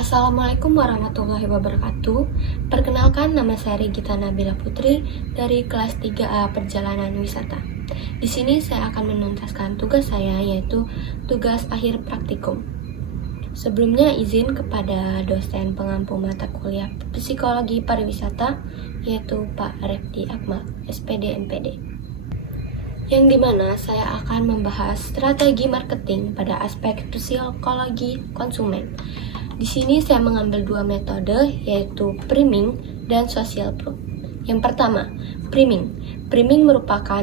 Assalamualaikum warahmatullahi wabarakatuh. Perkenalkan, nama saya Regita Nabila Putri dari kelas 3A Perjalanan Wisata. Di sini saya akan menuntaskan tugas saya, yaitu tugas akhir praktikum. Sebelumnya izin kepada dosen pengampu mata kuliah Psikologi Pariwisata, yaitu Pak Refdi Akmal, SPD MPD. Yang dimana saya akan membahas strategi marketing pada aspek psikologi konsumen. Di sini saya mengambil dua metode, yaitu priming dan social proof. Yang pertama, priming. Priming merupakan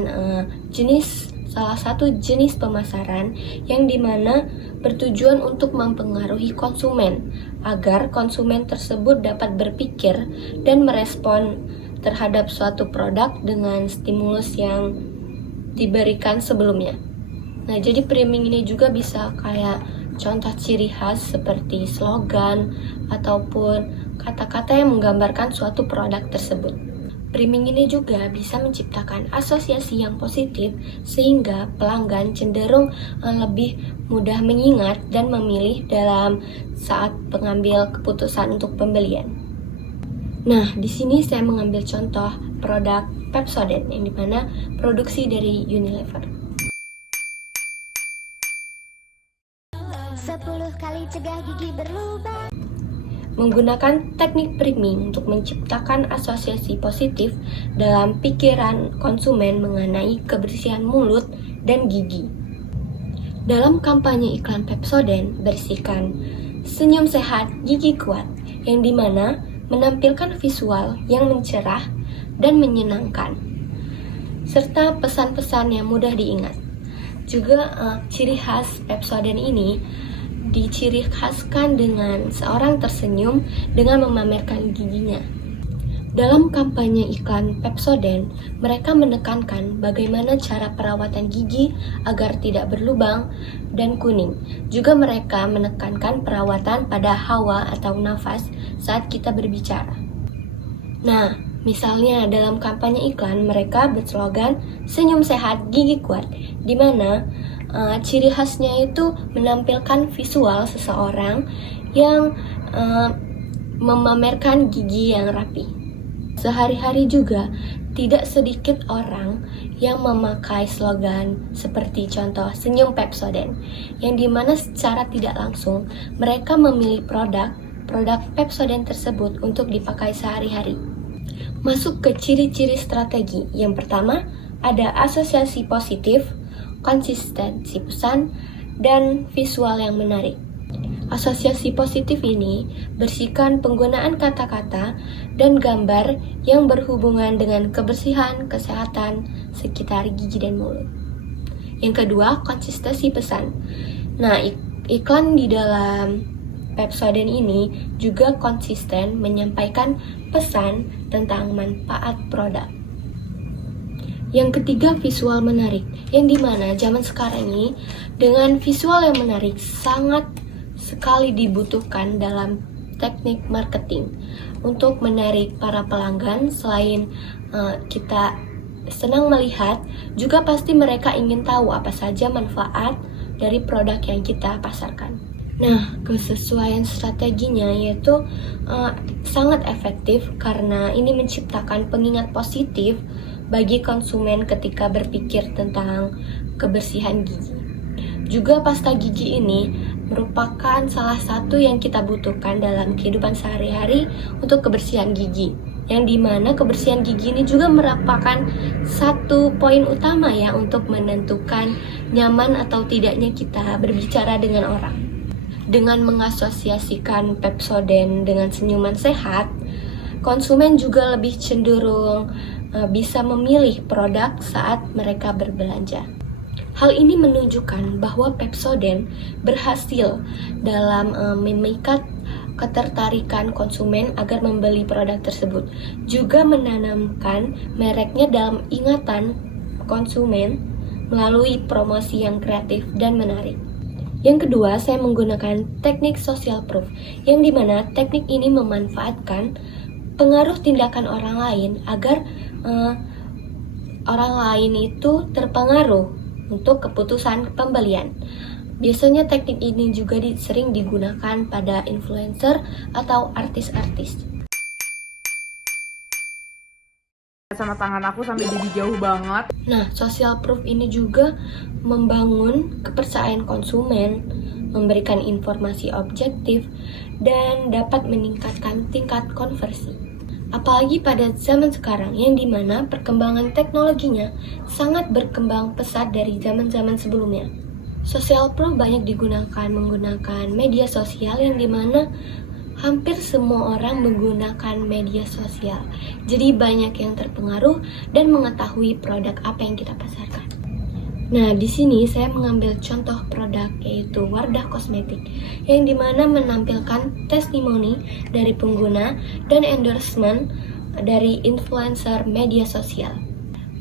salah satu jenis pemasaran yang dimana bertujuan untuk mempengaruhi konsumen agar konsumen tersebut dapat berpikir dan merespon terhadap suatu produk dengan stimulus yang diberikan sebelumnya. Nah, jadi priming ini juga bisa kayak contoh ciri khas seperti slogan ataupun kata-kata yang menggambarkan suatu produk tersebut. Priming ini juga bisa menciptakan asosiasi yang positif sehingga pelanggan cenderung lebih mudah mengingat dan memilih dalam saat pengambil keputusan untuk pembelian. Nah, di sini saya mengambil contoh produk Pepsodent yang dimana produksi dari Unilever. 10 kali cegah gigi berlubang. Menggunakan teknik priming untuk menciptakan asosiasi positif dalam pikiran konsumen mengenai kebersihan mulut dan gigi. Dalam kampanye iklan Pepsodent berisikan senyum sehat, gigi kuat, yang dimana menampilkan visual yang mencerah dan menyenangkan, serta pesan-pesan yang mudah diingat. Juga ciri khas Pepsodent ini diciri khaskan dengan seorang tersenyum dengan memamerkan giginya. Dalam kampanye iklan Pepsodent, mereka menekankan bagaimana cara perawatan gigi agar tidak berlubang dan kuning. Juga mereka menekankan perawatan pada hawa atau nafas saat kita berbicara. Nah, misalnya dalam kampanye iklan mereka berslogan senyum sehat, gigi kuat, di mana ciri khasnya itu menampilkan visual seseorang yang memamerkan gigi yang rapi. Sehari-hari juga tidak sedikit orang yang memakai slogan seperti contoh senyum Pepsodent, yang dimana secara tidak langsung mereka memilih produk Pepsodent tersebut untuk dipakai sehari-hari. Masuk ke ciri-ciri strategi. Yang pertama, ada asosiasi positif, konsistensi pesan, dan visual yang menarik. Asosiasi positif ini berisikan penggunaan kata-kata dan gambar yang berhubungan dengan kebersihan, kesehatan sekitar gigi dan mulut. Yang kedua, konsistensi pesan. Nah, iklan di dalam Pepsodent ini juga konsisten menyampaikan pesan tentang manfaat produk. Yang ketiga, visual menarik, yang dimana zaman sekarang ini dengan visual yang menarik sangat sekali dibutuhkan dalam teknik marketing untuk menarik para pelanggan. Selain kita senang melihat, juga pasti mereka ingin tahu apa saja manfaat dari produk yang kita pasarkan. Nah, kesesuaian strateginya yaitu sangat efektif karena ini menciptakan pengingat positif bagi konsumen ketika berpikir tentang kebersihan gigi. Juga pasta gigi ini merupakan salah satu yang kita butuhkan dalam kehidupan sehari-hari untuk kebersihan gigi, yang dimana kebersihan gigi ini juga merupakan satu poin utama ya untuk menentukan nyaman atau tidaknya kita berbicara dengan orang. Dengan mengasosiasikan Pepsodent dengan senyuman sehat, konsumen juga lebih cenderung bisa memilih produk saat mereka berbelanja. Hal ini menunjukkan bahwa Pepsodent berhasil dalam memikat ketertarikan konsumen agar membeli produk tersebut. Juga menanamkan mereknya dalam ingatan konsumen melalui promosi yang kreatif dan menarik. Yang kedua, saya menggunakan teknik social proof, yang dimana teknik ini memanfaatkan pengaruh tindakan orang lain agar orang lain itu terpengaruh untuk keputusan pembelian. Biasanya teknik ini juga sering digunakan pada influencer atau artis-artis. Sama tangan aku sampai jadi jauh banget. Nah, social proof ini juga membangun kepercayaan konsumen, memberikan informasi objektif, dan dapat meningkatkan tingkat konversi. Apalagi pada zaman sekarang yang dimana perkembangan teknologinya sangat berkembang pesat dari zaman-zaman sebelumnya. Social proof banyak digunakan menggunakan media sosial yang dimana hampir semua orang menggunakan media sosial. Jadi banyak yang terpengaruh dan mengetahui produk apa yang kita pasarkan. Nah, di sini saya mengambil contoh produk yaitu Wardah Kosmetik yang dimana menampilkan testimoni dari pengguna dan endorsement dari influencer media sosial.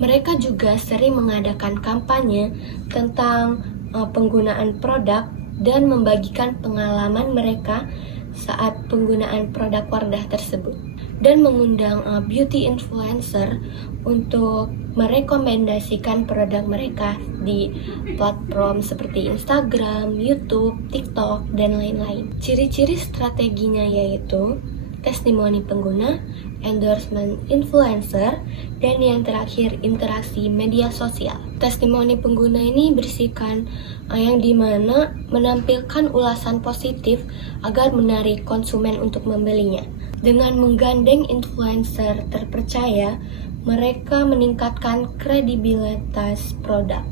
Mereka juga sering mengadakan kampanye tentang penggunaan produk dan membagikan pengalaman mereka saat penggunaan produk Wardah tersebut, dan mengundang beauty influencer untuk merekomendasikan produk mereka di platform seperti Instagram, YouTube, TikTok, dan lain-lain. Ciri-ciri strateginya yaitu testimoni pengguna, endorsement influencer, dan yang terakhir interaksi media sosial. Testimoni pengguna ini berisikan yang dimana menampilkan ulasan positif agar menarik konsumen untuk membelinya. Dengan menggandeng influencer terpercaya, mereka meningkatkan kredibilitas produk.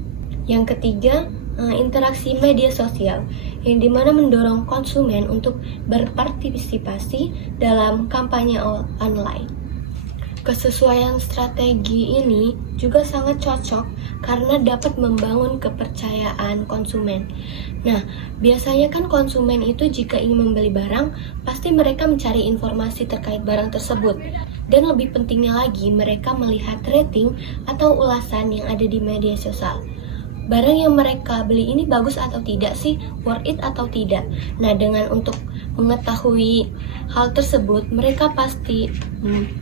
Yang ketiga, interaksi media sosial yang dimana mendorong konsumen untuk berpartisipasi dalam kampanye online. Kesesuaian strategi ini juga sangat cocok karena dapat membangun kepercayaan konsumen. Nah, biasanya kan konsumen itu jika ingin membeli barang, pasti mereka mencari informasi terkait barang tersebut. Dan lebih pentingnya lagi, mereka melihat rating atau ulasan yang ada di media sosial. Barang yang mereka beli ini bagus atau tidak sih, worth it atau tidak. Nah, dengan untuk mengetahui hal tersebut, mereka pasti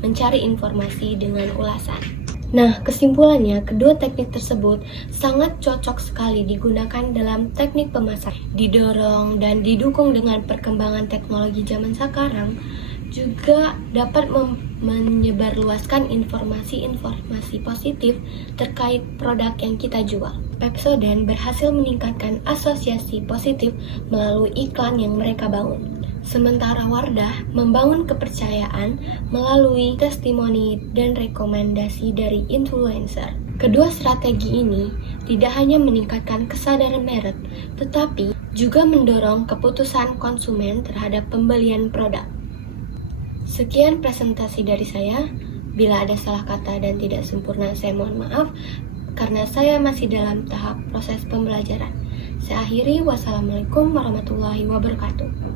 mencari informasi dengan ulasan. Nah, kesimpulannya, kedua teknik tersebut sangat cocok sekali digunakan dalam teknik pemasaran. Didorong dan didukung dengan perkembangan teknologi zaman sekarang, juga dapat menyebarluaskan informasi-informasi positif terkait produk yang kita jual. Pepsodent berhasil meningkatkan asosiasi positif melalui iklan yang mereka bangun. Sementara Wardah membangun kepercayaan melalui testimoni dan rekomendasi dari influencer. Kedua strategi ini tidak hanya meningkatkan kesadaran merek, tetapi juga mendorong keputusan konsumen terhadap pembelian produk. Sekian presentasi dari saya. Bila ada salah kata dan tidak sempurna, saya mohon maaf karena saya masih dalam tahap proses pembelajaran. Saya akhiri, wassalamualaikum warahmatullahi wabarakatuh.